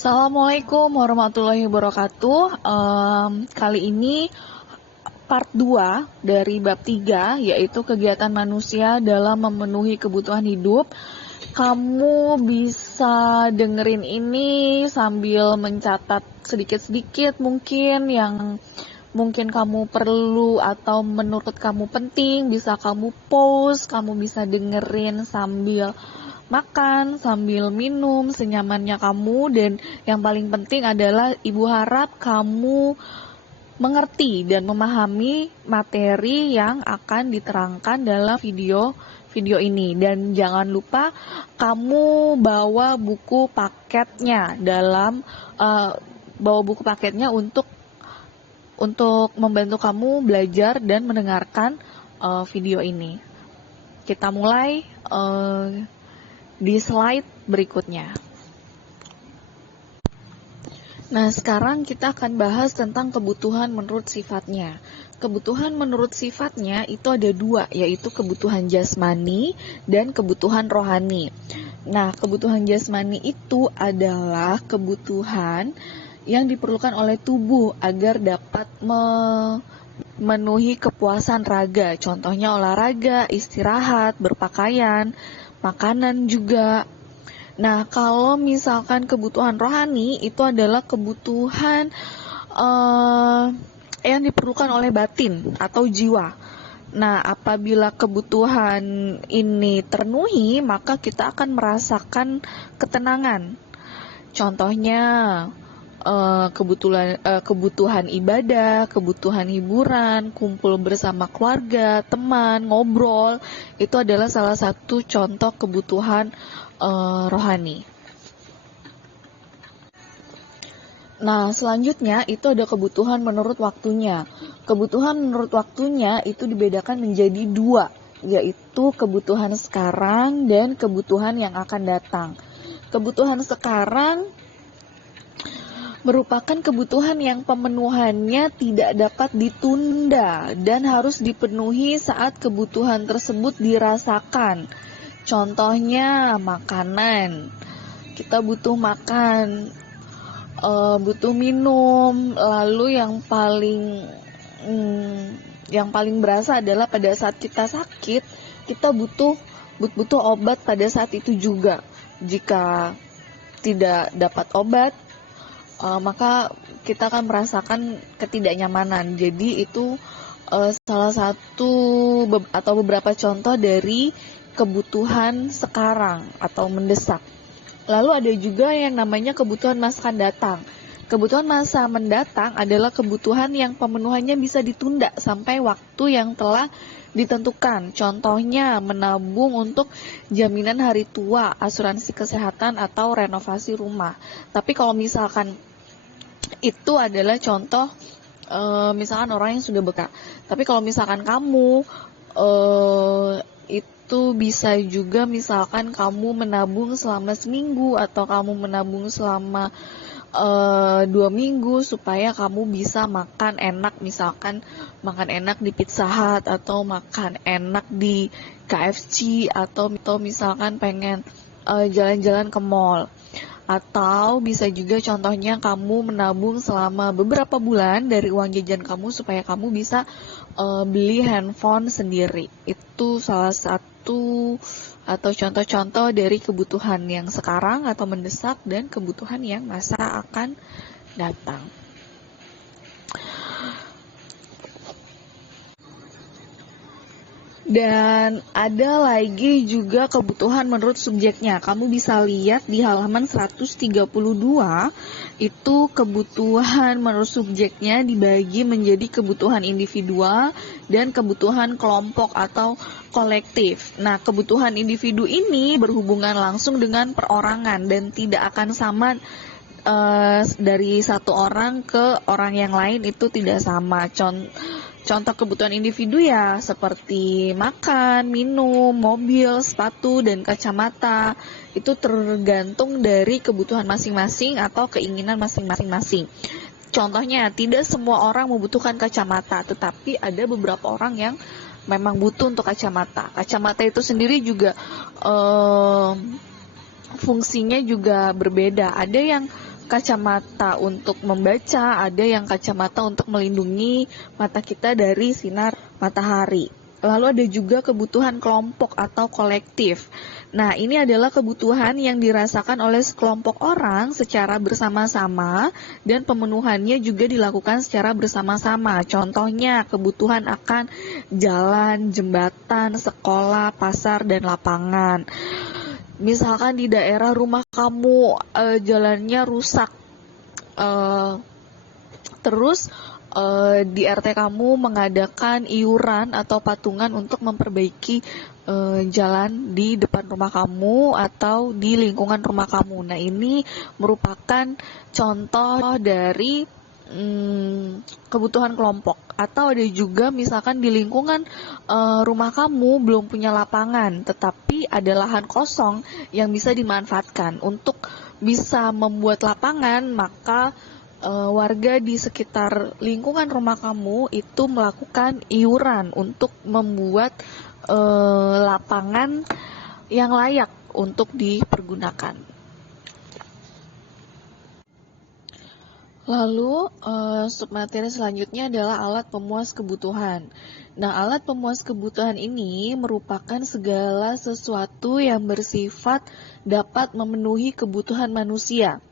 Assalamualaikum warahmatullahi wabarakatuh. Kali ini part 2 dari bab 3, yaitu kegiatan manusia dalam memenuhi kebutuhan hidup. Kamu bisa dengerin ini sambil mencatat sedikit-sedikit mungkin yang mungkin kamu perlu atau menurut kamu penting, bisa kamu pause, kamu bisa dengerin sambil makan, sambil minum, senyamannya kamu. Dan yang paling penting adalah ibu harap kamu mengerti dan memahami materi yang akan diterangkan dalam video ini. Dan jangan lupa kamu bawa buku paketnya untuk membantu kamu belajar dan mendengarkan video ini. Kita mulai di slide berikutnya. Nah, sekarang kita akan bahas tentang kebutuhan menurut sifatnya. Kebutuhan menurut sifatnya itu ada dua, yaitu kebutuhan jasmani dan kebutuhan rohani. Nah, kebutuhan jasmani itu adalah kebutuhan yang diperlukan oleh tubuh agar dapat memenuhi kepuasan raga. Contohnya olahraga, istirahat, berpakaian, makanan juga. Nah, kalau misalkan kebutuhan rohani itu adalah kebutuhan yang diperlukan oleh batin atau jiwa. Nah, apabila kebutuhan ini terpenuhi, maka kita akan merasakan ketenangan. Contohnya kebutuhan ibadah, kebutuhan hiburan, kumpul bersama keluarga, teman, ngobrol, itu adalah salah satu contoh kebutuhan rohani. Nah, selanjutnya itu ada kebutuhan menurut waktunya. Kebutuhan menurut waktunya itu dibedakan menjadi dua, yaitu kebutuhan sekarang dan kebutuhan yang akan datang. Kebutuhan sekarang merupakan kebutuhan yang pemenuhannya tidak dapat ditunda dan harus dipenuhi saat kebutuhan tersebut dirasakan. Contohnya makanan, kita butuh makan, butuh minum, lalu yang paling berasa adalah pada saat kita sakit, kita butuh obat pada saat itu juga. Jika tidak dapat obat, maka kita akan merasakan ketidaknyamanan. Jadi itu salah satu atau beberapa contoh dari kebutuhan sekarang atau mendesak. Lalu ada juga yang namanya kebutuhan masa akan datang. Kebutuhan masa mendatang adalah kebutuhan yang pemenuhannya bisa ditunda sampai waktu yang telah ditentukan. Contohnya menabung untuk jaminan hari tua, asuransi kesehatan, atau renovasi rumah. Tapi kalau misalkan itu adalah contoh misalkan orang yang sudah beka. Tapi kalau misalkan kamu itu bisa juga misalkan kamu menabung selama seminggu atau kamu menabung selama 2 minggu supaya kamu bisa makan enak, misalkan makan enak di Pizza Hut atau makan enak di KFC atau misalkan pengen jalan-jalan ke mall. Atau bisa juga contohnya kamu menabung selama beberapa bulan dari uang jajan kamu supaya kamu bisa beli handphone sendiri. Itu salah satu atau contoh-contoh dari kebutuhan yang sekarang atau mendesak dan kebutuhan yang masa akan datang. Dan ada lagi juga kebutuhan menurut subjeknya. Kamu bisa lihat di halaman 132, itu kebutuhan menurut subjeknya dibagi menjadi kebutuhan individual dan kebutuhan kelompok atau kolektif. Nah, kebutuhan individu ini berhubungan langsung dengan perorangan dan tidak akan sama dari satu orang ke orang yang lain, itu tidak sama. Contoh kebutuhan individu ya seperti makan, minum, mobil, sepatu, dan kacamata. Itu tergantung dari kebutuhan masing-masing atau keinginan masing-masing. Contohnya, tidak semua orang membutuhkan kacamata, tetapi ada beberapa orang yang memang butuh untuk kacamata. Kacamata itu sendiri juga fungsinya juga berbeda. Ada yang kacamata untuk membaca, ada yang kacamata untuk melindungi mata kita dari sinar matahari. Lalu ada juga kebutuhan kelompok atau kolektif. Nah, ini adalah kebutuhan yang dirasakan oleh sekelompok orang secara bersama-sama dan pemenuhannya juga dilakukan secara bersama-sama. Contohnya, kebutuhan akan jalan, jembatan, sekolah, pasar, dan lapangan. Misalkan di daerah rumah kamu jalannya rusak, terus di RT kamu mengadakan iuran atau patungan untuk memperbaiki jalan di depan rumah kamu atau di lingkungan rumah kamu. Nah, ini merupakan contoh dari kebutuhan kelompok. Atau ada juga misalkan di lingkungan rumah kamu belum punya lapangan, tetapi ada lahan kosong yang bisa dimanfaatkan untuk bisa membuat lapangan, maka warga di sekitar lingkungan rumah kamu itu melakukan iuran untuk membuat lapangan yang layak untuk dipergunakan. Lalu submateri selanjutnya adalah alat pemuas kebutuhan. Nah, alat pemuas kebutuhan ini merupakan segala sesuatu yang bersifat dapat memenuhi kebutuhan manusia.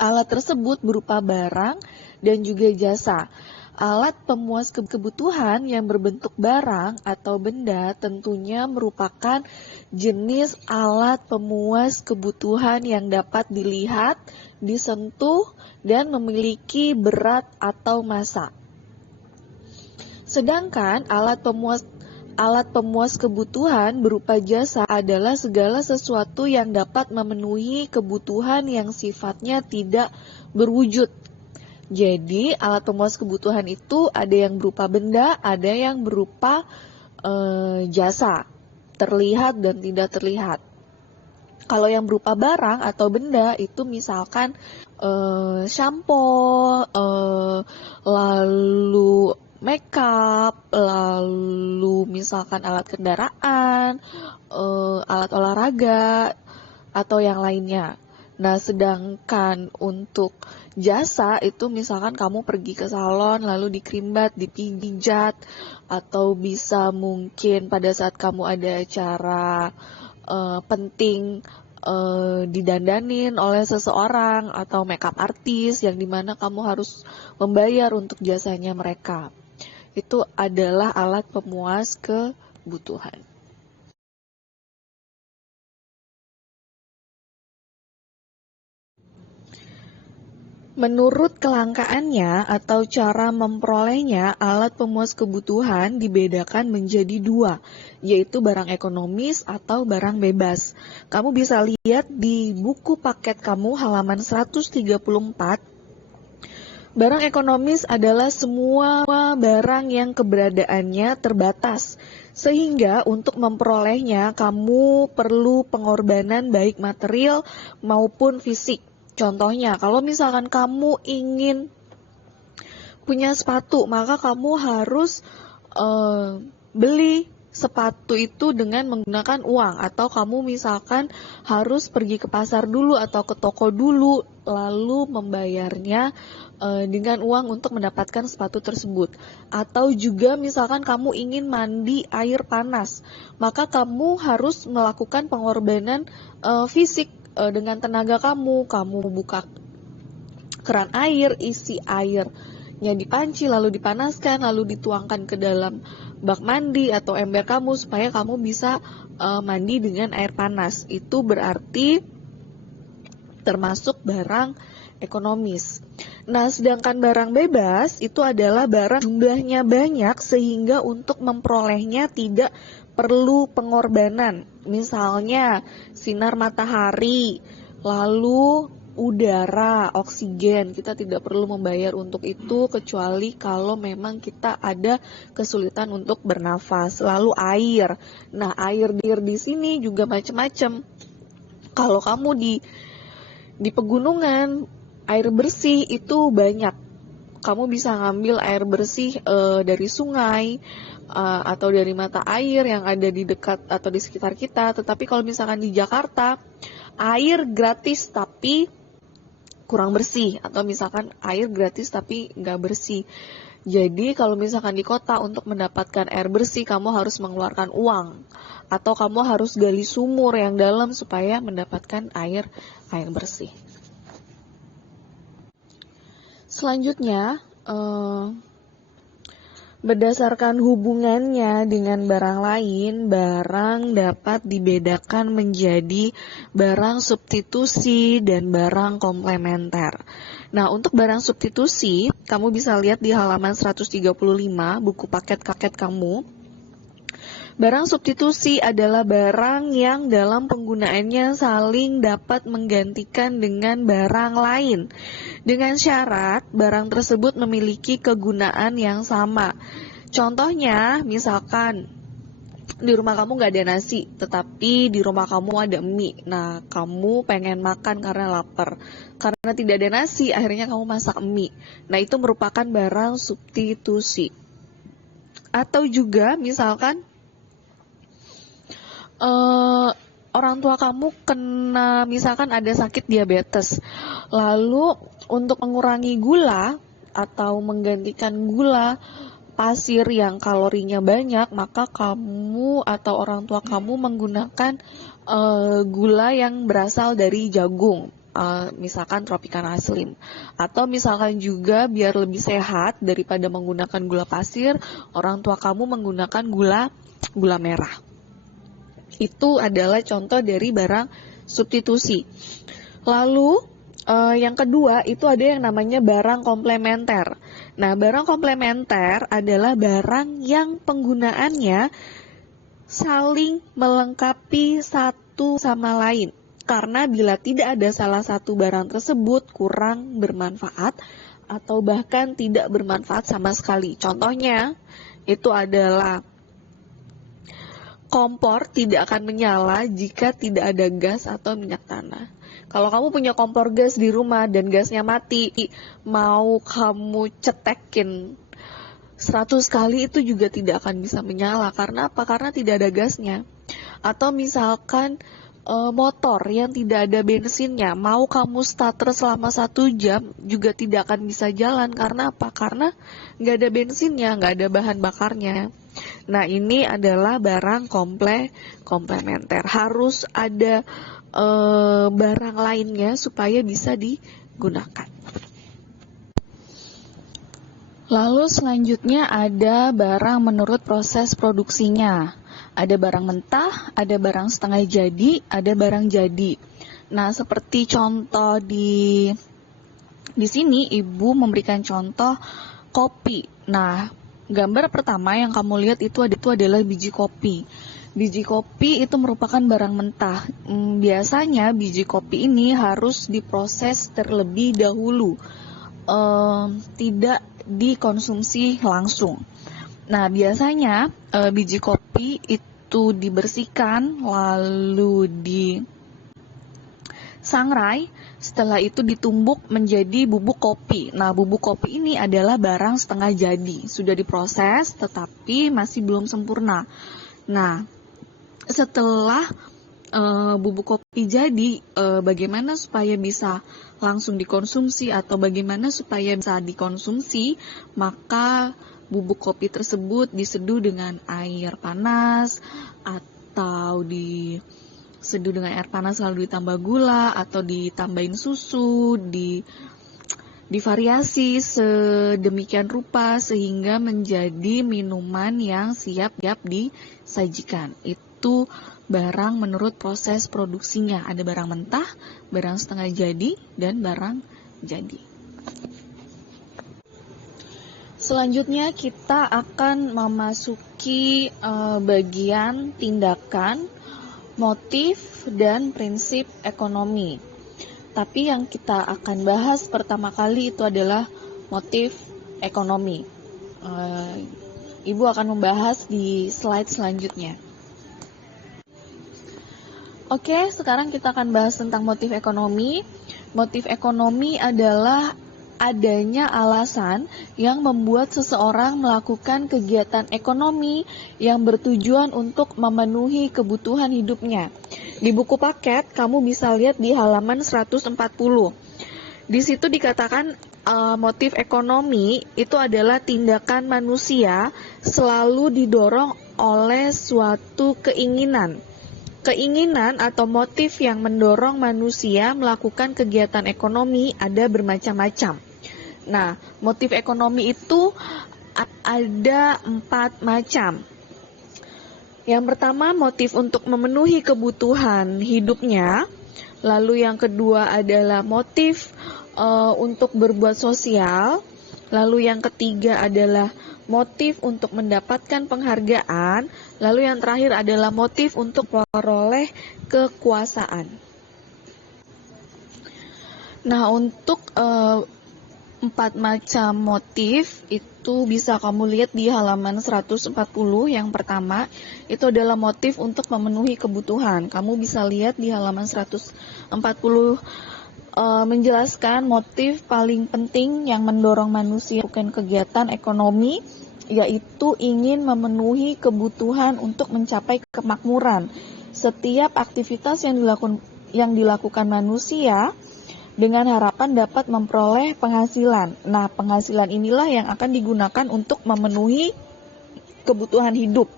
Alat tersebut berupa barang dan juga jasa. Alat pemuas kebutuhan yang berbentuk barang atau benda tentunya merupakan jenis alat pemuas kebutuhan yang dapat dilihat, disentuh, dan memiliki berat atau massa. Sedangkan alat pemuas kebutuhan berupa jasa adalah segala sesuatu yang dapat memenuhi kebutuhan yang sifatnya tidak berwujud. Jadi, alat pemuas kebutuhan itu ada yang berupa benda, ada yang berupa jasa, terlihat dan tidak terlihat. Kalau yang berupa barang atau benda itu misalkan shampoo, lalu makeup, lalu misalkan alat kendaraan, alat olahraga, atau yang lainnya. Nah, sedangkan untuk jasa itu misalkan kamu pergi ke salon, lalu dikrimbat, dipijat, atau bisa mungkin pada saat kamu ada acara penting didandanin oleh seseorang atau makeup artis yang dimana kamu harus membayar untuk jasanya mereka. Itu adalah alat pemuas kebutuhan. Menurut kelangkaannya atau cara memperolehnya, alat pemuas kebutuhan dibedakan menjadi dua, yaitu barang ekonomis atau barang bebas. Kamu bisa lihat di buku paket kamu halaman 134. Barang ekonomis adalah semua barang yang keberadaannya terbatas, sehingga untuk memperolehnya kamu perlu pengorbanan baik material maupun fisik. Contohnya, kalau misalkan kamu ingin punya sepatu, maka kamu harus beli sepatu itu dengan menggunakan uang, atau kamu misalkan harus pergi ke pasar dulu atau ke toko dulu, lalu membayarnya dengan uang untuk mendapatkan sepatu tersebut. Atau juga misalkan kamu ingin mandi air panas, maka kamu harus melakukan pengorbanan fisik dengan tenaga kamu buka keran air, isi airnya di panci, lalu dipanaskan, lalu dituangkan ke dalam bak mandi atau ember kamu supaya kamu bisa mandi dengan air panas. Itu berarti termasuk barang ekonomis. Nah, sedangkan barang bebas itu adalah barang jumlahnya banyak sehingga untuk memperolehnya tidak perlu pengorbanan. Misalnya sinar matahari, lalu udara, oksigen, kita tidak perlu membayar untuk itu kecuali kalau memang kita ada kesulitan untuk bernafas. Lalu air. Nah, air di sini juga macam-macam. Kalau kamu di pegunungan, air bersih itu banyak. Kamu bisa ngambil air bersih dari sungai atau dari mata air yang ada di dekat atau di sekitar kita. Tetapi kalau misalkan di Jakarta, air gratis tapi kurang bersih, atau misalkan air gratis tapi nggak bersih. Jadi kalau misalkan di kota untuk mendapatkan air bersih kamu harus mengeluarkan uang, atau kamu harus gali sumur yang dalam supaya mendapatkan air bersih. Selanjutnya, berdasarkan hubungannya dengan barang lain, barang dapat dibedakan menjadi barang substitusi dan barang komplementer. Nah, untuk barang substitusi, kamu bisa lihat di halaman 135 buku paket-paket kamu. Barang substitusi adalah barang yang dalam penggunaannya saling dapat menggantikan dengan barang lain, dengan syarat barang tersebut memiliki kegunaan yang sama. Contohnya, misalkan di rumah kamu nggak ada nasi, tetapi di rumah kamu ada mie. Nah, kamu pengen makan karena lapar. Karena tidak ada nasi, akhirnya kamu masak mie. Nah, itu merupakan barang substitusi. Atau juga misalkan orang tua kamu kena, misalkan ada sakit diabetes, lalu untuk mengurangi gula atau menggantikan gula pasir yang kalorinya banyak, maka kamu atau orang tua kamu menggunakan gula yang berasal dari jagung, misalkan Tropicana Slim. Atau misalkan juga biar lebih sehat daripada menggunakan gula pasir, orang tua kamu menggunakan gula merah. Itu adalah contoh dari barang substitusi. Lalu yang kedua itu ada yang namanya barang komplementer. Nah, barang komplementer adalah barang yang penggunaannya saling melengkapi satu sama lain. Karena bila tidak ada salah satu barang tersebut kurang bermanfaat atau bahkan tidak bermanfaat sama sekali. Contohnya itu adalah kompor tidak akan menyala jika tidak ada gas atau minyak tanah. Kalau kamu punya kompor gas di rumah dan gasnya mati, mau kamu cetekin 100 kali itu juga tidak akan bisa menyala. Karena apa? Karena tidak ada gasnya. Atau misalkan motor yang tidak ada bensinnya, mau kamu starter selama 1 jam juga tidak akan bisa jalan. Karena apa? Karena nggak ada bensinnya, nggak ada bahan bakarnya. Nah, ini adalah barang komplementer. Harus ada barang lainnya supaya bisa digunakan. Lalu selanjutnya ada barang menurut proses produksinya. Ada barang mentah, ada barang setengah jadi, ada barang jadi. Nah, seperti contoh di sini Ibu memberikan contoh kopi. Nah, gambar pertama yang kamu lihat itu adalah biji kopi. Biji kopi itu merupakan barang mentah. Biasanya biji kopi ini harus diproses terlebih dahulu, tidak dikonsumsi langsung. Nah, biasanya biji kopi itu dibersihkan lalu disangrai. Setelah itu ditumbuk menjadi bubuk kopi. Nah, bubuk kopi ini adalah barang setengah jadi. Sudah diproses tetapi masih belum sempurna. Nah, setelah bubuk kopi jadi, bagaimana supaya bisa langsung dikonsumsi atau bagaimana supaya bisa dikonsumsi? Maka bubuk kopi tersebut diseduh dengan air panas atau diseduh dengan air panas lalu ditambah gula atau ditambahin susu, divariasi sedemikian rupa sehingga menjadi minuman yang siap disajikan. Itu barang menurut proses produksinya. Ada barang mentah, barang setengah jadi, dan barang jadi. Selanjutnya kita akan memasuki bagian tindakan, motif, dan prinsip ekonomi. Tapi yang kita akan bahas pertama kali itu adalah motif ekonomi. Ibu akan membahas di slide selanjutnya. Oke, sekarang kita akan bahas tentang motif ekonomi. Motif ekonomi adalah adanya alasan yang membuat seseorang melakukan kegiatan ekonomi yang bertujuan untuk memenuhi kebutuhan hidupnya. Di buku paket, kamu bisa lihat di halaman 140. Di situ dikatakan motif ekonomi itu adalah tindakan manusia selalu didorong oleh suatu keinginan. Keinginan atau motif yang mendorong manusia melakukan kegiatan ekonomi ada bermacam-macam. Nah, motif ekonomi itu ada 4 macam. Yang pertama, motif untuk memenuhi kebutuhan hidupnya. Lalu yang kedua adalah motif untuk berbuat sosial. Lalu yang ketiga adalah motif untuk mendapatkan penghargaan. Lalu yang terakhir adalah motif untuk memperoleh kekuasaan. Nah, untuk 4 macam motif itu bisa kamu lihat di halaman 140. Yang pertama itu adalah motif untuk memenuhi kebutuhan. Kamu bisa lihat di halaman 140 menjelaskan motif paling penting yang mendorong manusia melakukan kegiatan ekonomi, yaitu ingin memenuhi kebutuhan untuk mencapai kemakmuran. Setiap aktivitas yang dilakukan manusia dengan harapan dapat memperoleh penghasilan. Nah, penghasilan inilah yang akan digunakan untuk memenuhi kebutuhan hidup.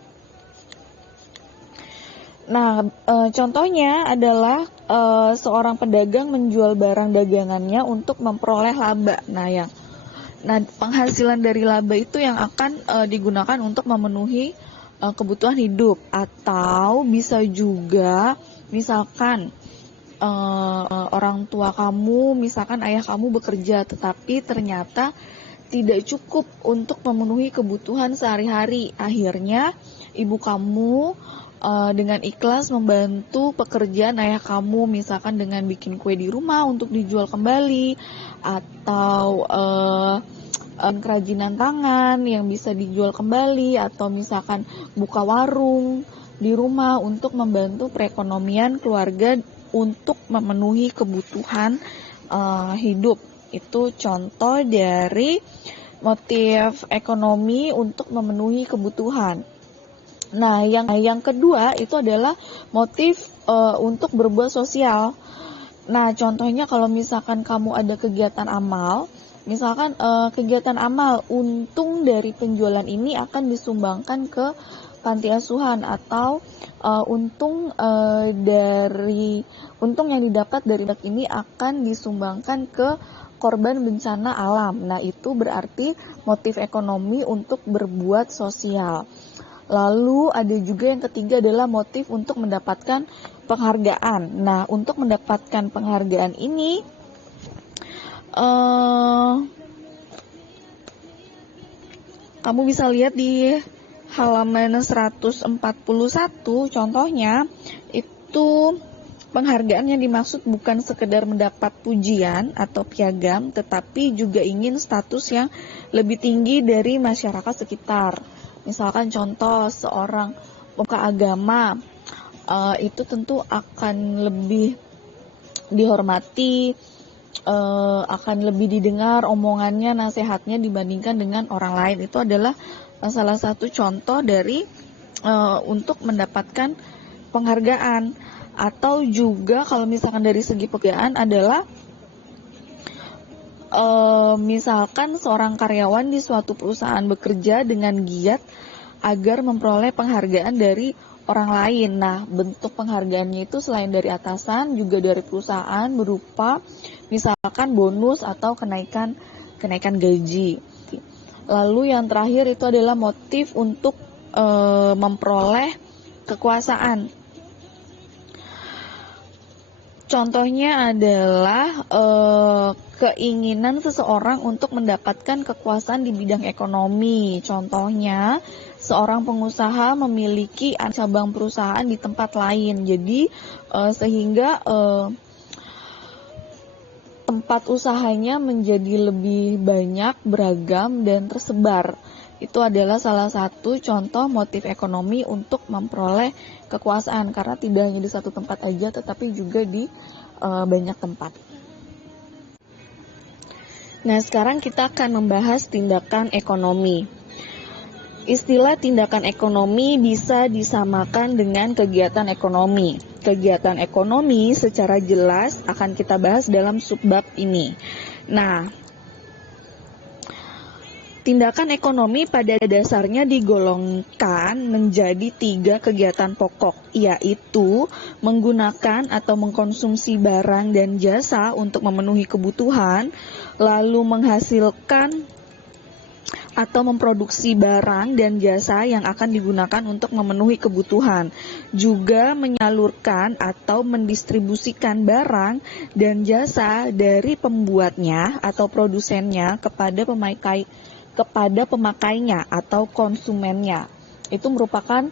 Nah, contohnya adalah seorang pedagang menjual barang dagangannya untuk memperoleh laba. Nah, penghasilan dari laba itu yang akan digunakan untuk memenuhi kebutuhan hidup. Atau bisa juga, misalkan orang tua kamu, misalkan ayah kamu bekerja, tetapi ternyata tidak cukup untuk memenuhi kebutuhan sehari-hari. Akhirnya ibu kamu dengan ikhlas membantu pekerjaan ayah kamu, misalkan dengan bikin kue di rumah untuk dijual kembali, atau kerajinan tangan yang bisa dijual kembali, atau misalkan buka warung di rumah untuk membantu perekonomian keluarga untuk memenuhi kebutuhan hidup. Itu contoh dari motif ekonomi untuk memenuhi kebutuhan. Nah, yang kedua itu adalah motif untuk berbuat sosial. Nah, contohnya kalau misalkan kamu ada kegiatan amal, misalkan kegiatan amal, untung dari penjualan ini akan disumbangkan ke panti asuhan, atau untung yang didapat dari ini akan disumbangkan ke korban bencana alam. Nah, itu berarti motif ekonomi untuk berbuat sosial. Lalu ada juga yang ketiga adalah motif untuk mendapatkan penghargaan. Nah, untuk mendapatkan penghargaan ini kamu bisa lihat di halaman 141. Contohnya itu penghargaan yang dimaksud bukan sekedar mendapat pujian atau piagam, tetapi juga ingin status yang lebih tinggi dari masyarakat sekitar. Misalkan contoh seorang pemuka agama itu tentu akan lebih dihormati, akan lebih didengar omongannya, nasihatnya dibandingkan dengan orang lain. Itu adalah salah satu contoh dari untuk mendapatkan penghargaan. Atau juga kalau misalkan dari segi pekerjaan adalah misalkan seorang karyawan di suatu perusahaan bekerja dengan giat agar memperoleh penghargaan dari orang lain. Nah, bentuk penghargaannya itu selain dari atasan juga dari perusahaan berupa misalkan bonus atau kenaikan gaji. Lalu yang terakhir itu adalah motif untuk memperoleh kekuasaan. Contohnya adalah keinginan seseorang untuk mendapatkan kekuasaan di bidang ekonomi. Contohnya, seorang pengusaha memiliki cabang perusahaan di tempat lain. Jadi, sehingga tempat usahanya menjadi lebih banyak, beragam, dan tersebar. Itu adalah salah satu contoh motif ekonomi untuk memperoleh kekuasaan, karena tidak hanya di satu tempat aja tetapi juga di banyak tempat. Nah, sekarang kita akan membahas tindakan ekonomi. Istilah tindakan ekonomi bisa disamakan dengan kegiatan ekonomi. Kegiatan ekonomi secara jelas akan kita bahas dalam subbab ini. Nah, tindakan ekonomi pada dasarnya digolongkan menjadi 3 kegiatan pokok, yaitu menggunakan atau mengkonsumsi barang dan jasa untuk memenuhi kebutuhan, lalu menghasilkan atau memproduksi barang dan jasa yang akan digunakan untuk memenuhi kebutuhan, juga menyalurkan atau mendistribusikan barang dan jasa dari pembuatnya atau produsennya kepada pemakainya atau konsumennya. Itu merupakan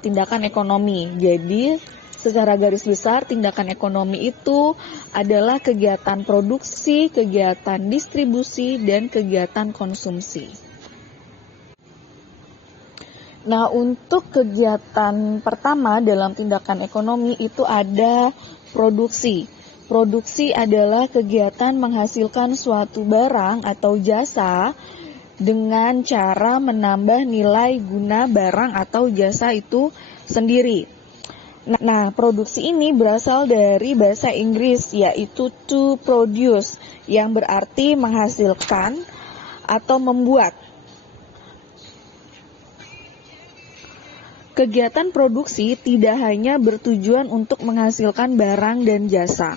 tindakan ekonomi. Jadi secara garis besar tindakan ekonomi itu adalah kegiatan produksi, kegiatan distribusi, dan kegiatan konsumsi. Nah, untuk kegiatan pertama dalam tindakan ekonomi itu ada produksi. Produksi adalah kegiatan menghasilkan suatu barang atau jasa dengan cara menambah nilai guna barang atau jasa itu sendiri. Nah, produksi ini berasal dari bahasa Inggris, yaitu to produce, yang berarti menghasilkan atau membuat. Kegiatan produksi tidak hanya bertujuan untuk menghasilkan barang dan jasa.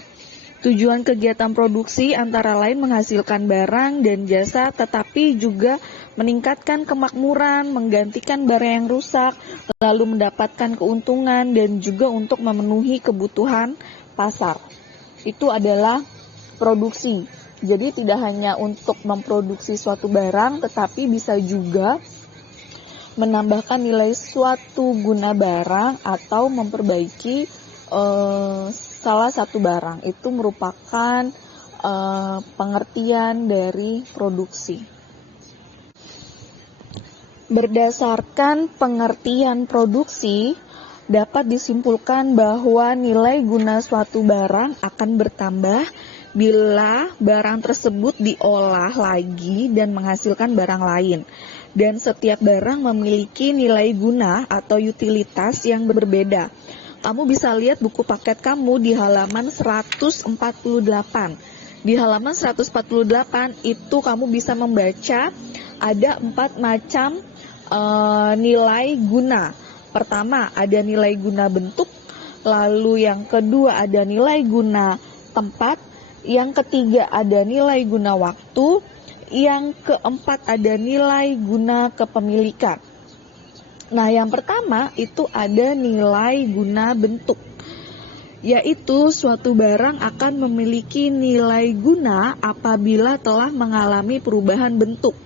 Tujuan kegiatan produksi antara lain menghasilkan barang dan jasa, tetapi juga meningkatkan kemakmuran, menggantikan barang yang rusak, lalu mendapatkan keuntungan, dan juga untuk memenuhi kebutuhan pasar. Itu adalah produksi. Jadi tidak hanya untuk memproduksi suatu barang, tetapi bisa juga menambahkan nilai suatu guna barang atau memperbaiki salah satu barang. Itu merupakan pengertian dari produksi. Berdasarkan pengertian produksi, dapat disimpulkan bahwa nilai guna suatu barang akan bertambah bila barang tersebut diolah lagi dan menghasilkan barang lain. Dan setiap barang memiliki nilai guna atau utilitas yang berbeda. Kamu bisa lihat buku paket kamu di halaman 148. Di halaman 148 itu kamu bisa membaca ada 4 macam nilai guna. Pertama ada nilai guna bentuk, lalu yang kedua ada nilai guna tempat, yang ketiga ada nilai guna waktu, yang keempat ada nilai guna kepemilikan. Nah, yang pertama itu ada nilai guna bentuk, yaitu suatu barang akan memiliki nilai guna apabila telah mengalami perubahan bentuk.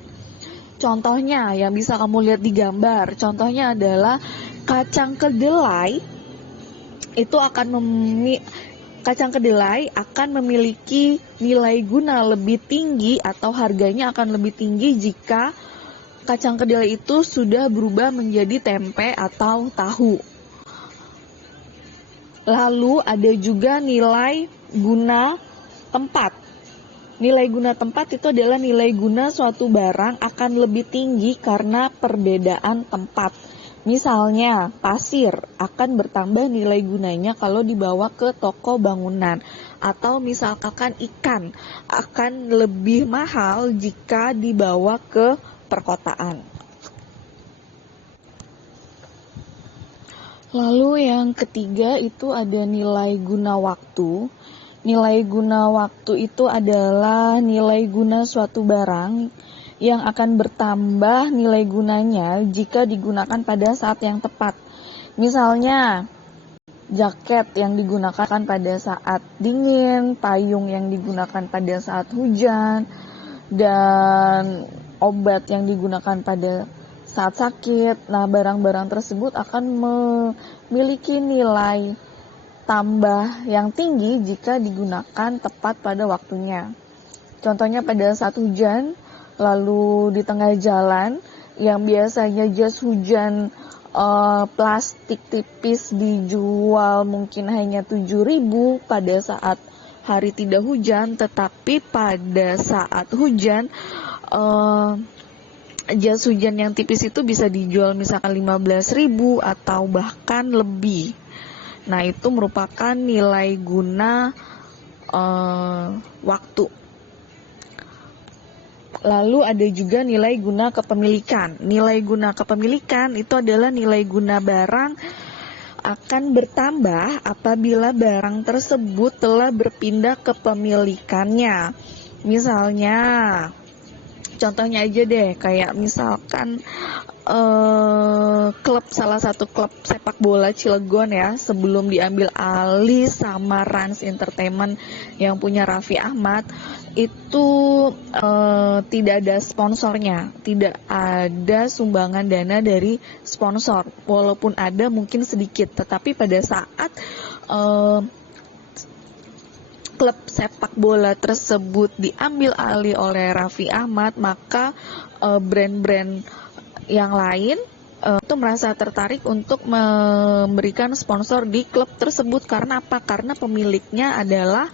Contohnya yang bisa kamu lihat di gambar, contohnya adalah kacang kedelai. Kacang kedelai akan memiliki nilai guna lebih tinggi atau harganya akan lebih tinggi jika kacang kedelai itu sudah berubah menjadi tempe atau tahu. Lalu ada juga nilai guna tempat. Nilai guna tempat itu adalah nilai guna suatu barang akan lebih tinggi karena perbedaan tempat. Misalnya, pasir akan bertambah nilai gunanya kalau dibawa ke toko bangunan. Atau misalkan ikan akan lebih mahal jika dibawa ke perkotaan. Lalu yang ketiga itu ada nilai guna waktu. Nilai guna waktu itu adalah nilai guna suatu barang yang akan bertambah nilai gunanya jika digunakan pada saat yang tepat. Misalnya, jaket yang digunakan pada saat dingin, payung yang digunakan pada saat hujan, dan obat yang digunakan pada saat sakit. Nah, barang-barang tersebut akan memiliki nilai tambah yang tinggi jika digunakan tepat pada waktunya. Contohnya pada saat hujan, lalu di tengah jalan yang biasanya jas hujan plastik tipis dijual mungkin hanya 7.000 pada saat hari tidak hujan, tetapi pada saat hujan jas hujan yang tipis itu bisa dijual misalkan 15.000 atau bahkan lebih. Nah, itu merupakan nilai guna waktu. Lalu ada juga nilai guna kepemilikan. Nilai guna kepemilikan itu adalah nilai guna barang akan bertambah apabila barang tersebut telah berpindah kepemilikannya. Misalnya, contohnya aja deh, kayak misalkan salah satu klub sepak bola Cilegon ya, sebelum diambil alih sama Rans Entertainment yang punya Raffi Ahmad, itu tidak ada sponsornya, tidak ada sumbangan dana dari sponsor, walaupun ada mungkin sedikit, tetapi pada saat klub sepak bola tersebut diambil alih oleh Raffi Ahmad, maka brand-brand yang lain itu merasa tertarik untuk memberikan sponsor di klub tersebut. Karena apa? Karena pemiliknya adalah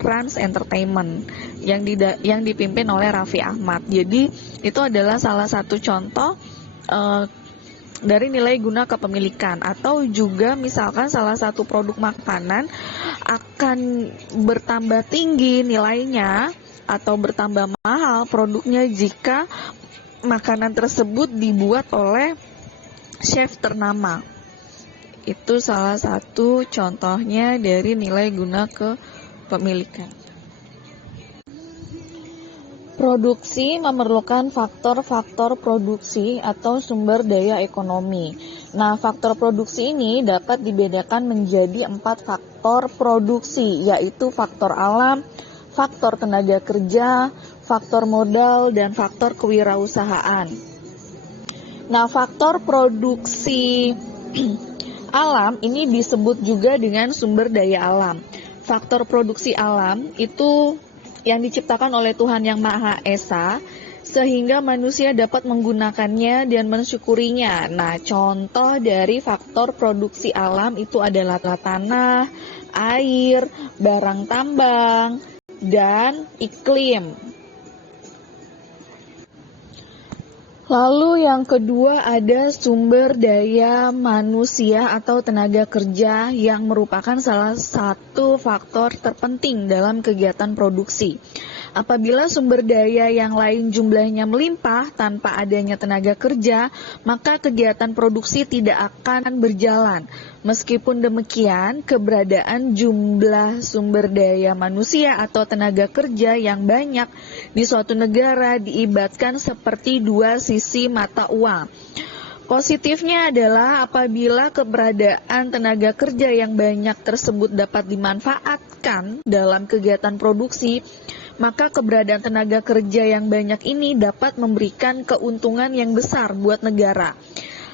Rans Entertainment yang dipimpin oleh Raffi Ahmad. Jadi itu adalah salah satu contoh dari nilai guna kepemilikan. Atau juga misalkan salah satu produk makanan akan bertambah tinggi nilainya atau bertambah mahal produknya jika makanan tersebut dibuat oleh chef ternama. Itu salah satu contohnya dari nilai guna kepemilikan. Produksi memerlukan faktor-faktor produksi atau sumber daya ekonomi. Nah, faktor produksi ini dapat dibedakan menjadi 4 faktor produksi, yaitu faktor alam, faktor tenaga kerja, faktor modal, dan faktor kewirausahaan. Nah, faktor produksi alam ini disebut juga dengan sumber daya alam. Faktor produksi alam itu yang diciptakan oleh Tuhan Yang Maha Esa, sehingga manusia dapat menggunakannya dan mensyukurinya. Nah, contoh dari faktor produksi alam itu adalah tanah, air, barang tambang, dan iklim. Lalu yang kedua ada sumber daya manusia atau tenaga kerja yang merupakan salah satu faktor terpenting dalam kegiatan produksi. Apabila sumber daya yang lain jumlahnya melimpah tanpa adanya tenaga kerja, maka kegiatan produksi tidak akan berjalan. Meskipun demikian, keberadaan jumlah sumber daya manusia atau tenaga kerja yang banyak di suatu negara diibaratkan seperti dua sisi mata uang. Positifnya adalah apabila keberadaan tenaga kerja yang banyak tersebut dapat dimanfaatkan dalam kegiatan produksi, maka keberadaan tenaga kerja yang banyak ini dapat memberikan keuntungan yang besar buat negara.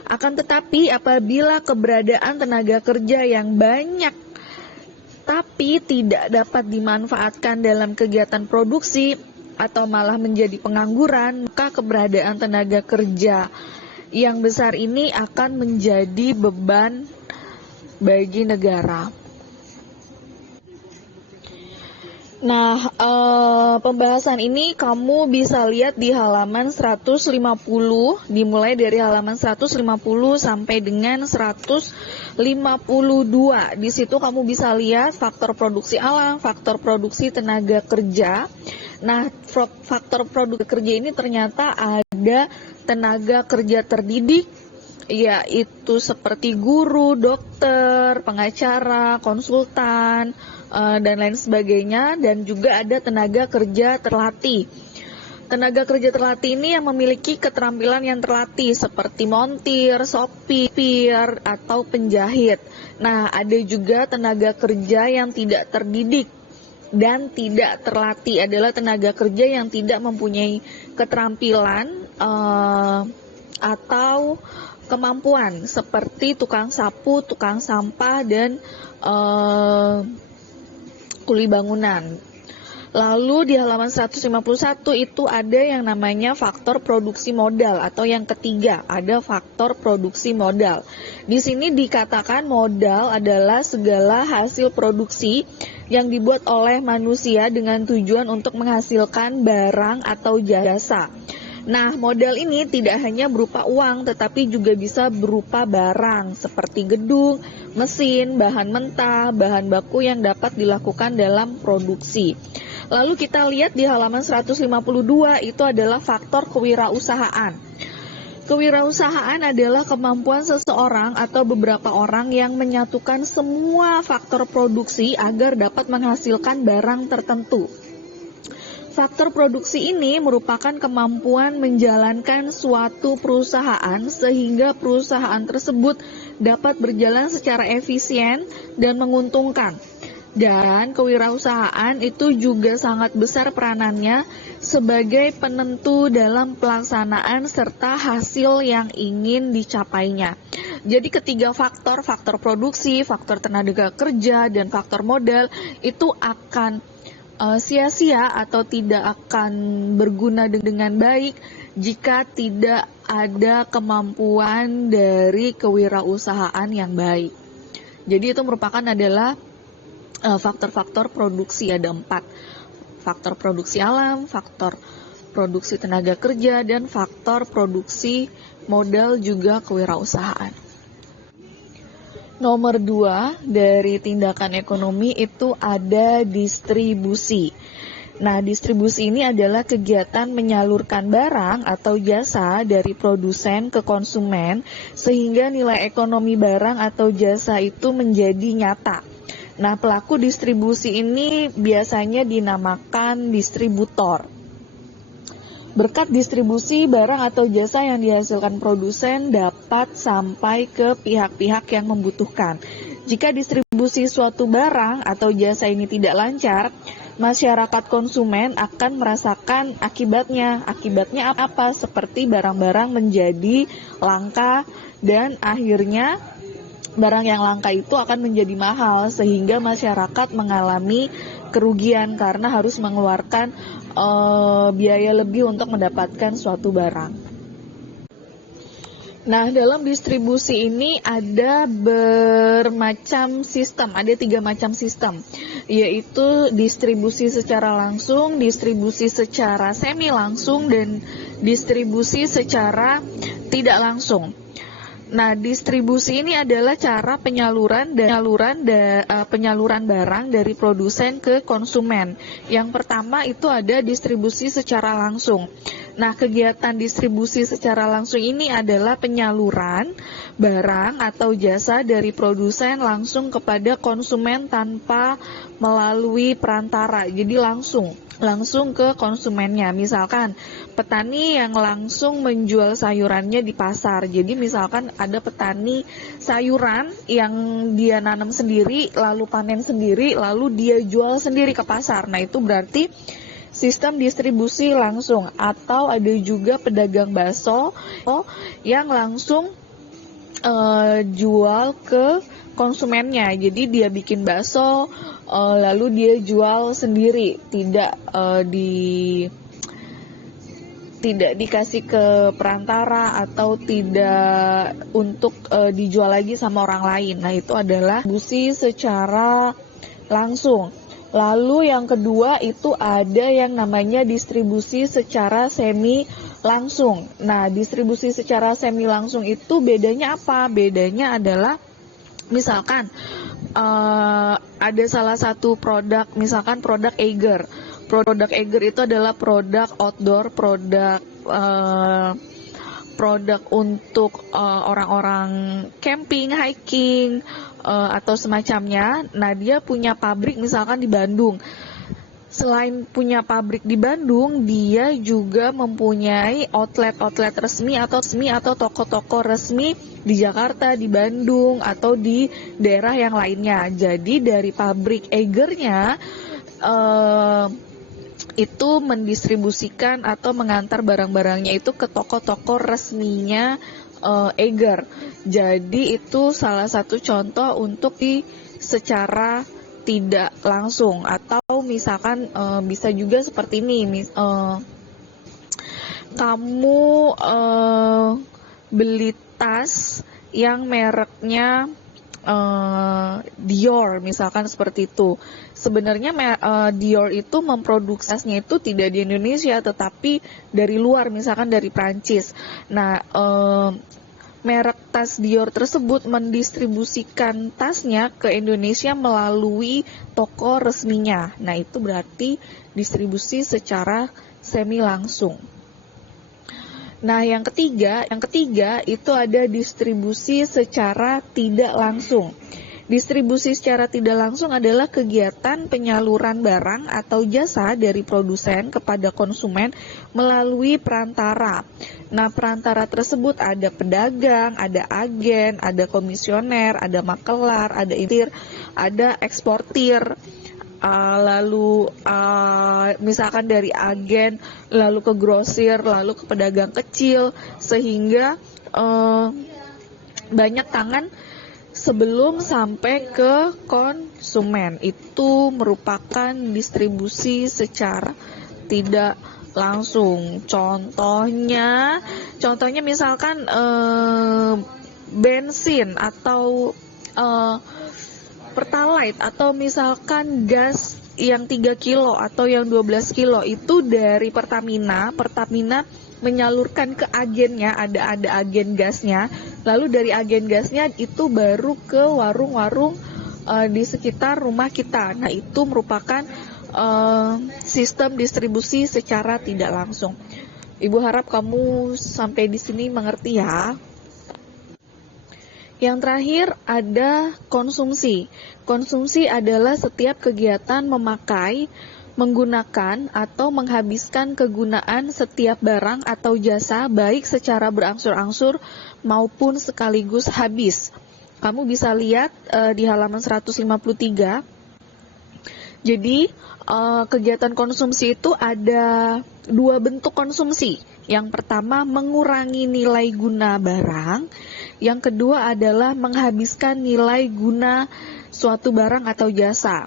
Akan tetapi apabila keberadaan tenaga kerja yang banyak tapi tidak dapat dimanfaatkan dalam kegiatan produksi atau malah menjadi pengangguran, maka keberadaan tenaga kerja yang besar ini akan menjadi beban bagi negara. Nah, pembahasan ini kamu bisa lihat di halaman 150, dimulai dari halaman 150 sampai dengan 152. Di situ kamu bisa lihat faktor produksi alam, faktor produksi tenaga kerja. Nah, faktor produksi kerja ini ternyata ada tenaga kerja terdidik, yaitu seperti guru, dokter, pengacara, konsultan, dan lain sebagainya, dan juga ada tenaga kerja terlatih. Tenaga kerja terlatih ini yang memiliki keterampilan yang terlatih seperti montir, sopir, atau penjahit. Nah, ada juga tenaga kerja yang tidak terdidik dan tidak terlatih, adalah tenaga kerja yang tidak mempunyai keterampilan atau kemampuan seperti tukang sapu, tukang sampah, dan kuli bangunan. Lalu di halaman 151 itu ada yang namanya faktor produksi modal, atau yang ketiga ada faktor produksi modal. Di sini dikatakan modal adalah segala hasil produksi yang dibuat oleh manusia dengan tujuan untuk menghasilkan barang atau jasa. Nah, modal ini tidak hanya berupa uang, tetapi juga bisa berupa barang seperti gedung, mesin, bahan mentah, bahan baku yang dapat dilakukan dalam produksi. Lalu kita lihat di halaman 152 itu adalah faktor kewirausahaan. Kewirausahaan adalah kemampuan seseorang atau beberapa orang yang menyatukan semua faktor produksi agar dapat menghasilkan barang tertentu. Faktor produksi ini merupakan kemampuan menjalankan suatu perusahaan sehingga perusahaan tersebut dapat berjalan secara efisien dan menguntungkan. Dan kewirausahaan itu juga sangat besar peranannya sebagai penentu dalam pelaksanaan serta hasil yang ingin dicapainya. Jadi ketiga faktor produksi, faktor tenaga kerja, dan faktor modal itu akan sia-sia atau tidak akan berguna dengan baik jika tidak ada kemampuan dari kewirausahaan yang baik. Jadi itu merupakan adalah faktor-faktor produksi, ada 4. Faktor produksi alam, faktor produksi tenaga kerja, dan faktor produksi modal juga kewirausahaan. Nomor 2 dari tindakan ekonomi itu ada distribusi. Nah, distribusi ini adalah kegiatan menyalurkan barang atau jasa dari produsen ke konsumen sehingga nilai ekonomi barang atau jasa itu menjadi nyata. Nah, pelaku distribusi ini biasanya dinamakan distributor. Berkat distribusi, barang atau jasa yang dihasilkan produsen dapat sampai ke pihak-pihak yang membutuhkan. Jika distribusi suatu barang atau jasa ini tidak lancar, masyarakat konsumen akan merasakan akibatnya. Akibatnya apa? Seperti barang-barang menjadi langka dan akhirnya barang yang langka itu akan menjadi mahal sehingga masyarakat mengalami kerugian karena harus mengeluarkan biaya lebih untuk mendapatkan suatu barang. Nah, dalam distribusi ini ada bermacam sistem, ada 3 macam sistem, yaitu distribusi secara langsung, distribusi secara semi langsung, dan distribusi secara tidak langsung. Nah, distribusi ini adalah cara penyaluran barang dari produsen ke konsumen. Yang pertama itu ada distribusi secara langsung. Nah, kegiatan distribusi secara langsung ini adalah penyaluran barang atau jasa dari produsen langsung kepada konsumen tanpa melalui perantara. Jadi langsung ke konsumennya. Misalkan petani yang langsung menjual sayurannya di pasar. Jadi misalkan ada petani sayuran yang dia nanam sendiri, lalu panen sendiri, lalu dia jual sendiri ke pasar. Nah, itu berarti sistem distribusi langsung. Atau ada juga pedagang bakso yang langsung jual ke konsumennya. Jadi dia bikin bakso, lalu dia jual sendiri, tidak dikasih ke perantara atau tidak untuk dijual lagi sama orang lain. Nah, itu adalah distribusi secara langsung. Lalu yang kedua itu ada yang namanya distribusi secara semi langsung. Nah, distribusi secara semi langsung itu bedanya apa? Bedanya adalah misalkan ada salah satu produk, misalkan produk Eiger. Produk Eiger itu adalah produk outdoor, produk untuk orang-orang camping, hiking, atau semacamnya. Nah, dia punya pabrik misalkan di Bandung. Selain punya pabrik di Bandung, dia juga mempunyai outlet resmi atau toko-toko resmi di Jakarta, di Bandung, atau di daerah yang lainnya. Jadi dari pabrik Eigernya itu mendistribusikan atau mengantar barang-barangnya itu ke toko-toko resminya Eiger. Jadi itu salah satu contoh untuk secara tidak langsung. Atau misalkan bisa juga seperti ini, kamu beli tas yang mereknya Dior misalkan seperti itu. Sebenarnya Dior itu memproduksinya itu tidak di Indonesia tetapi dari luar, misalkan dari Prancis. Nah, merek tas Dior tersebut mendistribusikan tasnya ke Indonesia melalui toko resminya. Nah, itu berarti distribusi secara semi langsung. Nah, yang ketiga itu ada distribusi secara tidak langsung. Distribusi secara tidak langsung adalah kegiatan penyaluran barang atau jasa dari produsen kepada konsumen melalui perantara. Nah, perantara tersebut ada pedagang, ada agen, ada komisioner, ada makelar, ada importir, ada eksportir. Lalu misalkan dari agen, lalu ke grosir, lalu ke pedagang kecil, sehingga banyak tangan sebelum sampai ke konsumen. Itu merupakan distribusi secara tidak langsung. Contohnya misalkan bensin atau Pertalite atau misalkan gas yang 3 kilo atau yang 12 kilo itu dari Pertamina menyalurkan ke agennya, ada agen gasnya, lalu dari agen gasnya itu baru ke warung-warung di sekitar rumah kita. Nah, itu merupakan sistem distribusi secara tidak langsung. Ibu harap kamu sampai di sini mengerti ya. Yang terakhir ada konsumsi. Konsumsi adalah setiap kegiatan memakai, menggunakan, atau menghabiskan kegunaan setiap barang atau jasa baik secara berangsur-angsur maupun sekaligus habis. Kamu bisa lihat di halaman 153. Jadi kegiatan konsumsi itu ada 2 bentuk konsumsi. Yang pertama mengurangi nilai guna barang, yang kedua adalah menghabiskan nilai guna suatu barang atau jasa.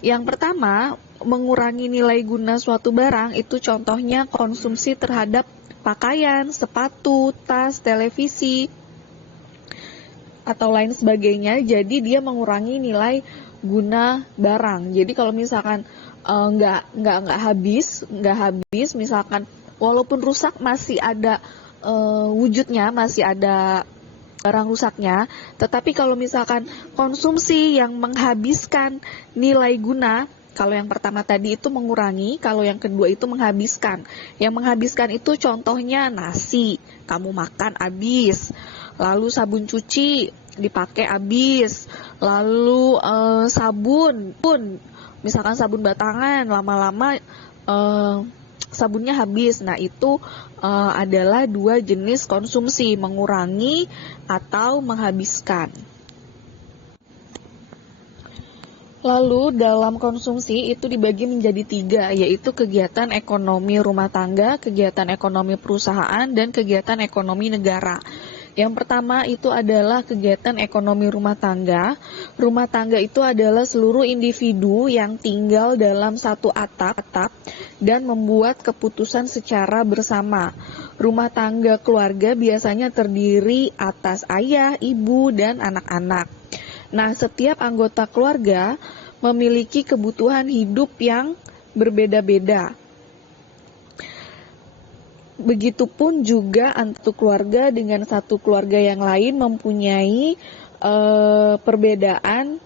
Yang pertama, mengurangi nilai guna suatu barang itu contohnya konsumsi terhadap pakaian, sepatu, tas, televisi, atau lain sebagainya. Jadi dia mengurangi nilai guna barang. Jadi kalau misalkan nggak habis, misalkan walaupun rusak masih ada wujudnya, masih ada barang rusaknya, tetapi kalau misalkan konsumsi yang menghabiskan nilai guna, kalau yang pertama tadi itu mengurangi, kalau yang kedua itu menghabiskan. Yang menghabiskan itu contohnya nasi, kamu makan habis, lalu sabun cuci dipakai habis, lalu sabun pun, misalkan sabun batangan, lama-lama sabunnya habis. Nah, itu adalah 2 jenis konsumsi, mengurangi atau menghabiskan. Lalu dalam konsumsi itu dibagi menjadi 3, yaitu kegiatan ekonomi rumah tangga, kegiatan ekonomi perusahaan, dan kegiatan ekonomi negara. Yang pertama itu adalah kegiatan ekonomi rumah tangga. Rumah tangga itu adalah seluruh individu yang tinggal dalam satu atap dan membuat keputusan secara bersama. Rumah tangga keluarga biasanya terdiri atas ayah, ibu, dan anak-anak. Nah, setiap anggota keluarga memiliki kebutuhan hidup yang berbeda-beda. Begitupun juga satu keluarga dengan satu keluarga yang lain mempunyai perbedaan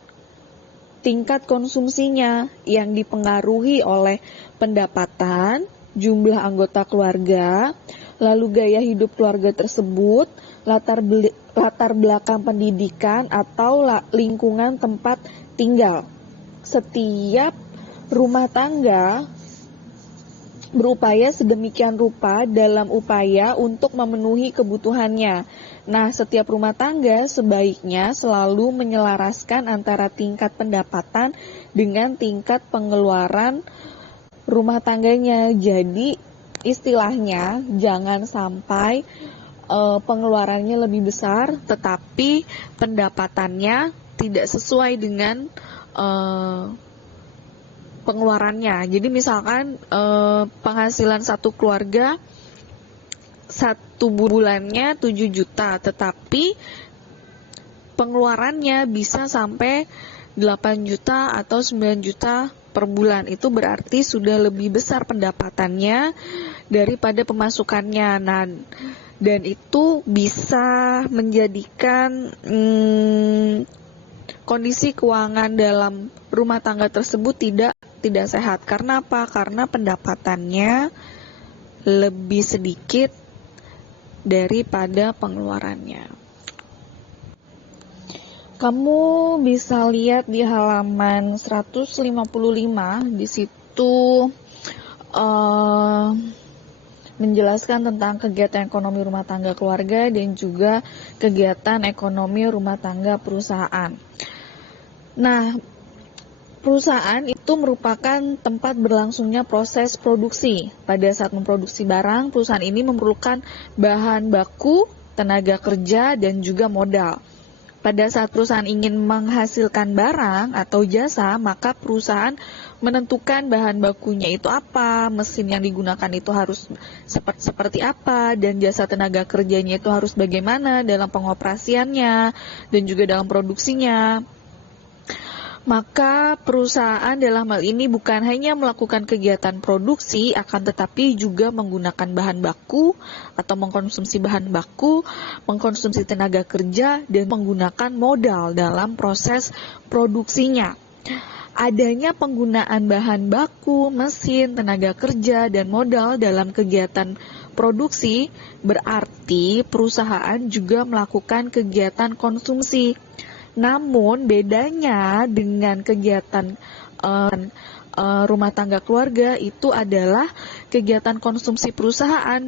tingkat konsumsinya yang dipengaruhi oleh pendapatan, jumlah anggota keluarga, lalu gaya hidup keluarga tersebut, latar belakang pendidikan atau lingkungan tempat tinggal. Setiap rumah tangga berupaya sedemikian rupa dalam upaya untuk memenuhi kebutuhannya. Nah, setiap rumah tangga sebaiknya selalu menyelaraskan antara tingkat pendapatan dengan tingkat pengeluaran rumah tangganya. Jadi, istilahnya jangan sampai pengeluarannya lebih besar, tetapi pendapatannya tidak sesuai dengan pengeluarannya. Jadi misalkan penghasilan satu keluarga satu bulannya 7 juta, tetapi pengeluarannya bisa sampai 8 juta atau 9 juta per bulan. Itu berarti sudah lebih besar pendapatannya daripada pemasukannya. Nah, dan itu bisa menjadikan kondisi keuangan dalam rumah tangga tersebut tidak sehat. Karena apa? Karena pendapatannya lebih sedikit daripada pengeluarannya. Kamu bisa lihat di halaman 155, di situ menjelaskan tentang kegiatan ekonomi rumah tangga keluarga dan juga kegiatan ekonomi rumah tangga perusahaan. Nah, perusahaan itu merupakan tempat berlangsungnya proses produksi. Pada saat memproduksi barang, perusahaan ini memerlukan bahan baku, tenaga kerja, dan juga modal. Pada saat perusahaan ingin menghasilkan barang atau jasa, maka perusahaan menentukan bahan bakunya itu apa, mesin yang digunakan itu harus seperti apa, dan jasa tenaga kerjanya itu harus bagaimana dalam pengoperasiannya dan juga dalam produksinya. Maka perusahaan dalam hal ini bukan hanya melakukan kegiatan produksi, akan tetapi juga menggunakan bahan baku atau mengkonsumsi bahan baku, mengkonsumsi tenaga kerja, dan menggunakan modal dalam proses produksinya. Adanya penggunaan bahan baku, mesin, tenaga kerja, dan modal dalam kegiatan produksi berarti perusahaan juga melakukan kegiatan konsumsi. Namun bedanya dengan kegiatan rumah tangga keluarga itu adalah kegiatan konsumsi perusahaan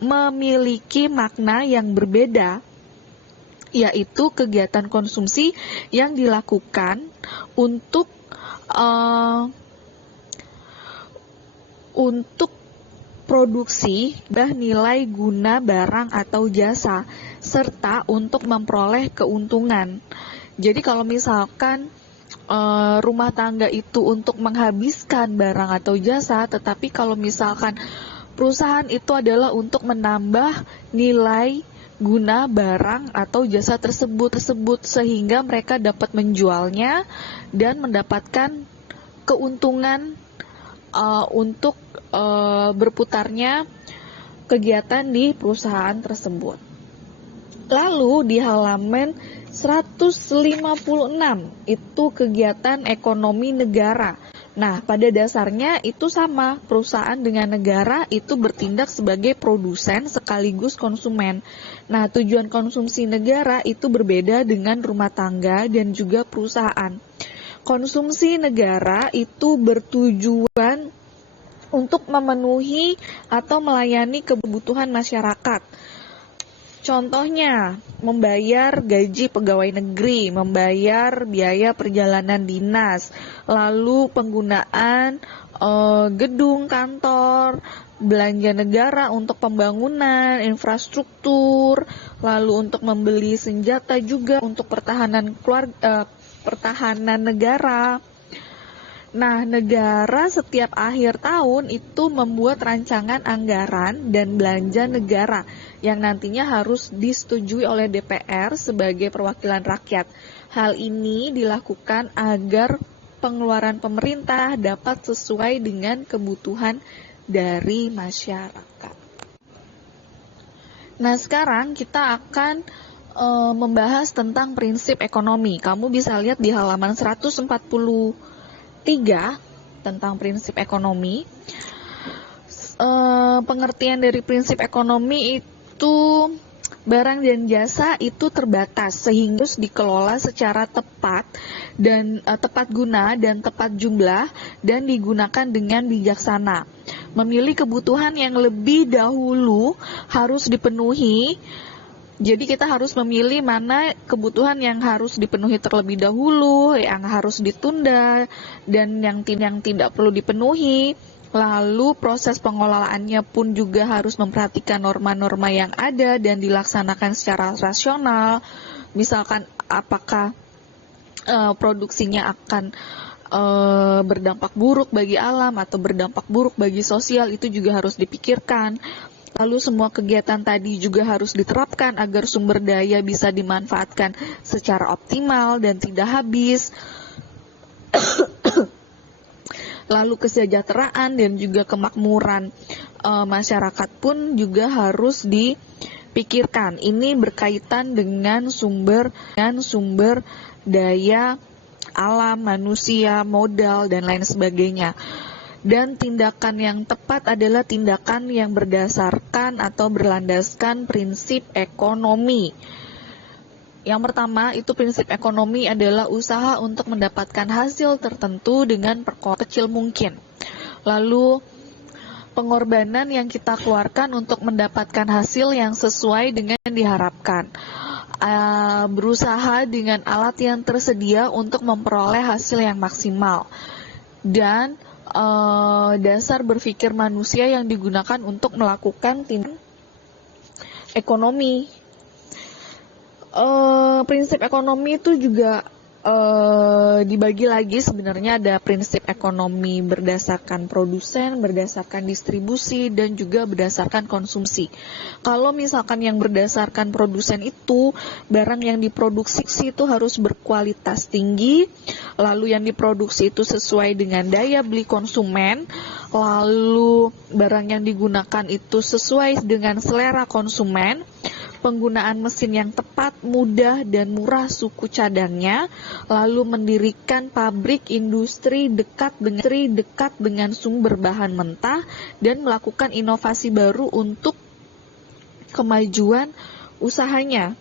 memiliki makna yang berbeda, yaitu kegiatan konsumsi yang dilakukan untuk produksi nilai guna barang atau jasa serta untuk memperoleh keuntungan. Jadi kalau misalkan rumah tangga itu untuk menghabiskan barang atau jasa, tetapi kalau misalkan perusahaan itu adalah untuk menambah nilai guna barang atau jasa tersebut sehingga mereka dapat menjualnya dan mendapatkan keuntungan untuk berputarnya kegiatan di perusahaan tersebut. Lalu di halaman 156 itu kegiatan ekonomi negara. Nah, pada dasarnya itu sama, perusahaan dengan negara itu bertindak sebagai produsen sekaligus konsumen. Nah, tujuan konsumsi negara itu berbeda dengan rumah tangga dan juga perusahaan. Konsumsi negara itu bertujuan untuk memenuhi atau melayani kebutuhan masyarakat. Contohnya, membayar gaji pegawai negeri, membayar biaya perjalanan dinas, lalu penggunaan gedung kantor, belanja negara untuk pembangunan, infrastruktur, lalu untuk membeli senjata juga untuk pertahanan negara. Nah, negara setiap akhir tahun itu membuat rancangan anggaran dan belanja negara yang nantinya harus disetujui oleh DPR sebagai perwakilan rakyat. Hal ini dilakukan agar pengeluaran pemerintah dapat sesuai dengan kebutuhan dari masyarakat. Nah, sekarang kita akan membahas tentang prinsip ekonomi. Kamu bisa lihat di halaman 143 tentang prinsip ekonomi. Pengertian dari prinsip ekonomi itu barang dan jasa itu terbatas sehingga harus dikelola secara tepat dan tepat guna dan tepat jumlah dan digunakan dengan bijaksana. Memilih kebutuhan yang lebih dahulu harus dipenuhi. Jadi kita harus memilih mana kebutuhan yang harus dipenuhi terlebih dahulu, yang harus ditunda, dan yang tidak perlu dipenuhi. Lalu proses pengelolaannya pun juga harus memperhatikan norma-norma yang ada dan dilaksanakan secara rasional. Misalkan apakah produksinya akan berdampak buruk bagi alam atau berdampak buruk bagi sosial, itu juga harus dipikirkan. Lalu semua kegiatan tadi juga harus diterapkan agar sumber daya bisa dimanfaatkan secara optimal dan tidak habis. Lalu kesejahteraan dan juga kemakmuran masyarakat pun juga harus dipikirkan. Ini berkaitan dengan sumber daya alam, manusia, modal, dan lain sebagainya. Dan tindakan yang tepat adalah tindakan yang berdasarkan atau berlandaskan prinsip ekonomi. Yang pertama itu prinsip ekonomi adalah usaha untuk mendapatkan hasil tertentu dengan kecil mungkin. Lalu pengorbanan yang kita keluarkan untuk mendapatkan hasil yang sesuai dengan yang diharapkan. Berusaha dengan alat yang tersedia untuk memperoleh hasil yang maksimal. Dan dasar berpikir manusia yang digunakan untuk melakukan tindakan ekonomi. Prinsip ekonomi itu juga dibagi lagi, sebenarnya ada prinsip ekonomi berdasarkan produsen, berdasarkan distribusi, dan juga berdasarkan konsumsi. Kalau misalkan yang berdasarkan produsen itu, barang yang diproduksi itu harus berkualitas tinggi, lalu yang diproduksi itu sesuai dengan daya beli konsumen, lalu barang yang digunakan itu sesuai dengan selera konsumen, penggunaan mesin yang tepat, mudah, dan murah suku cadangnya, lalu mendirikan pabrik industri dekat dengan sumber bahan mentah, dan melakukan inovasi baru untuk kemajuan usahanya.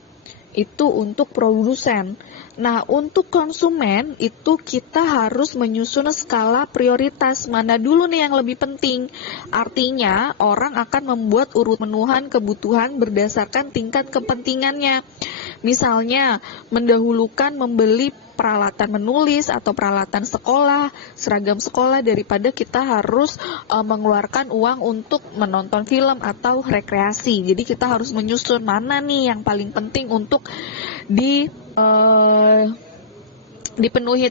Itu untuk produsen. Nah, untuk konsumen itu kita harus menyusun skala prioritas. Mana dulu nih yang lebih penting? Artinya, orang akan membuat urut pemenuhan kebutuhan berdasarkan tingkat kepentingannya. Misalnya, mendahulukan membeli peralatan menulis atau peralatan sekolah, seragam sekolah daripada kita harus mengeluarkan uang untuk menonton film atau rekreasi. Jadi kita harus menyusun mana nih yang paling penting untuk dipenuhi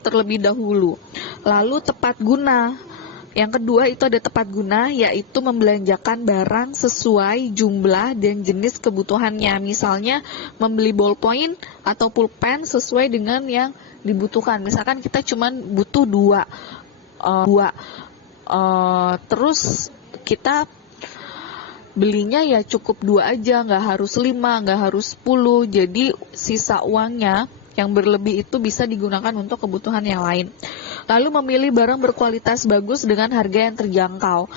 terlebih dahulu. Lalu tepat guna. Yang kedua itu ada tepat guna, yaitu membelanjakan barang sesuai jumlah dan jenis kebutuhannya. Misalnya membeli ballpoint atau pulpen sesuai dengan yang dibutuhkan. Misalkan kita cuma butuh dua. Terus kita belinya ya cukup 2 aja, nggak harus 5, nggak harus 10. Jadi sisa uangnya yang berlebih itu bisa digunakan untuk kebutuhan yang lain. Lalu memilih barang berkualitas bagus dengan harga yang terjangkau.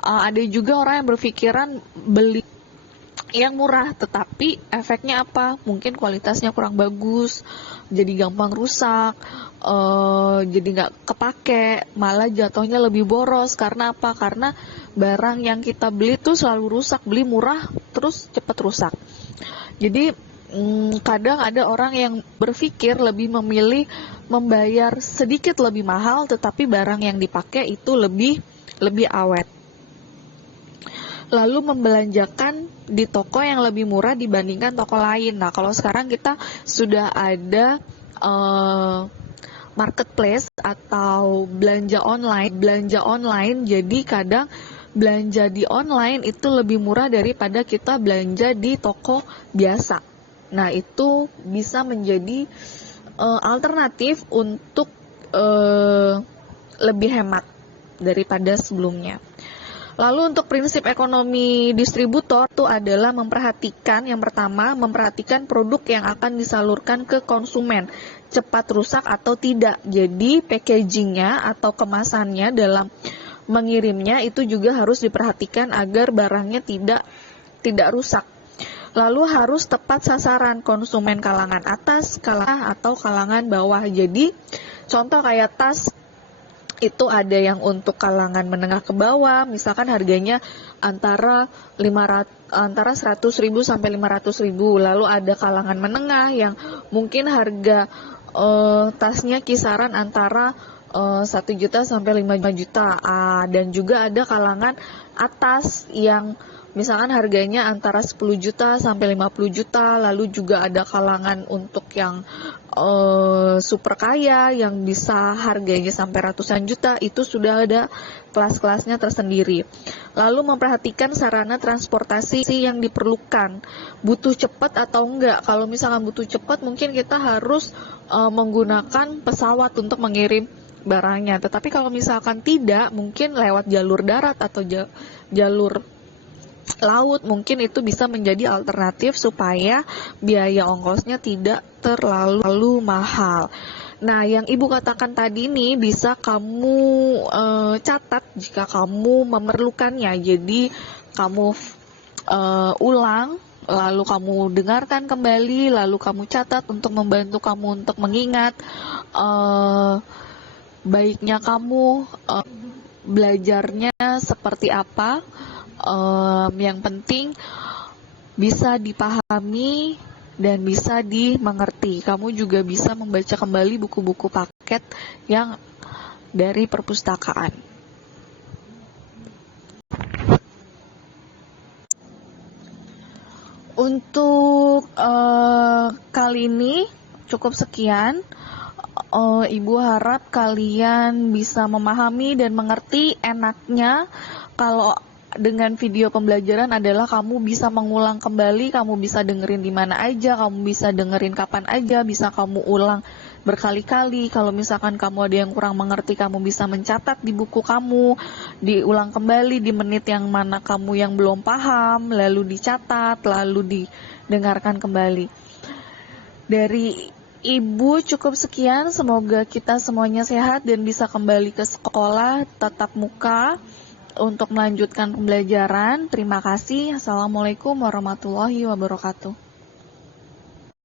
Ada juga orang yang berpikiran beli yang murah, tetapi efeknya apa? Mungkin kualitasnya kurang bagus, jadi gampang rusak, jadi nggak kepake, malah jatuhnya lebih boros. Karena apa? Karena barang yang kita beli tuh selalu rusak, beli murah terus cepat rusak. Jadi kadang ada orang yang berpikir lebih memilih membayar sedikit lebih mahal, tetapi barang yang dipakai itu lebih awet. Lalu membelanjakan di toko yang lebih murah dibandingkan toko lain. Nah, kalau sekarang kita sudah ada marketplace atau belanja online, jadi kadang belanja di online itu lebih murah daripada kita belanja di toko biasa. Nah, itu bisa menjadi alternatif untuk lebih hemat daripada sebelumnya. Lalu untuk prinsip ekonomi distributor itu adalah yang pertama memperhatikan produk yang akan disalurkan ke konsumen, cepat rusak atau tidak. Jadi packagingnya atau kemasannya dalam mengirimnya itu juga harus diperhatikan agar barangnya tidak rusak. Lalu harus tepat sasaran konsumen kalangan atas, atau kalangan bawah. Jadi contoh kayak tas itu ada yang untuk kalangan menengah ke bawah, misalkan harganya antara 100.000 sampai 500.000. Lalu ada kalangan menengah yang mungkin harga tasnya kisaran antara 1 juta sampai 5 juta. Dan juga ada kalangan atas yang misalkan harganya antara 10 juta sampai 50 juta. Lalu juga ada kalangan untuk yang super kaya yang bisa harganya sampai ratusan juta. Itu sudah ada kelas-kelasnya tersendiri. Lalu memperhatikan sarana transportasi yang diperlukan, butuh cepat atau enggak. Kalau misalkan butuh cepat, mungkin kita harus menggunakan pesawat untuk mengirim barangnya. Tetapi kalau misalkan tidak, mungkin lewat jalur darat atau jalur laut, mungkin itu bisa menjadi alternatif supaya biaya ongkosnya tidak terlalu mahal. Nah, yang Ibu katakan tadi ini bisa kamu catat jika kamu memerlukannya. Jadi kamu ulang, lalu kamu dengarkan kembali, lalu kamu catat untuk membantu kamu untuk mengingat. Baiknya kamu belajarnya seperti apa. Yang penting bisa dipahami dan bisa dimengerti. Kamu juga bisa membaca kembali buku-buku paket yang dari perpustakaan. Untuk kali ini cukup sekian. Ibu harap kalian bisa memahami dan mengerti. Enaknya kalau dengan video pembelajaran adalah kamu bisa mengulang kembali, kamu bisa dengerin di mana aja, kamu bisa dengerin kapan aja, bisa kamu ulang berkali-kali. Kalau misalkan kamu ada yang kurang mengerti, kamu bisa mencatat di buku kamu, diulang kembali di menit yang mana kamu yang belum paham, lalu dicatat, lalu didengarkan kembali. Dari Ibu cukup sekian, semoga kita semuanya sehat dan bisa kembali ke sekolah tatap muka untuk melanjutkan pembelajaran. Terima kasih. Assalamualaikum warahmatullahi wabarakatuh.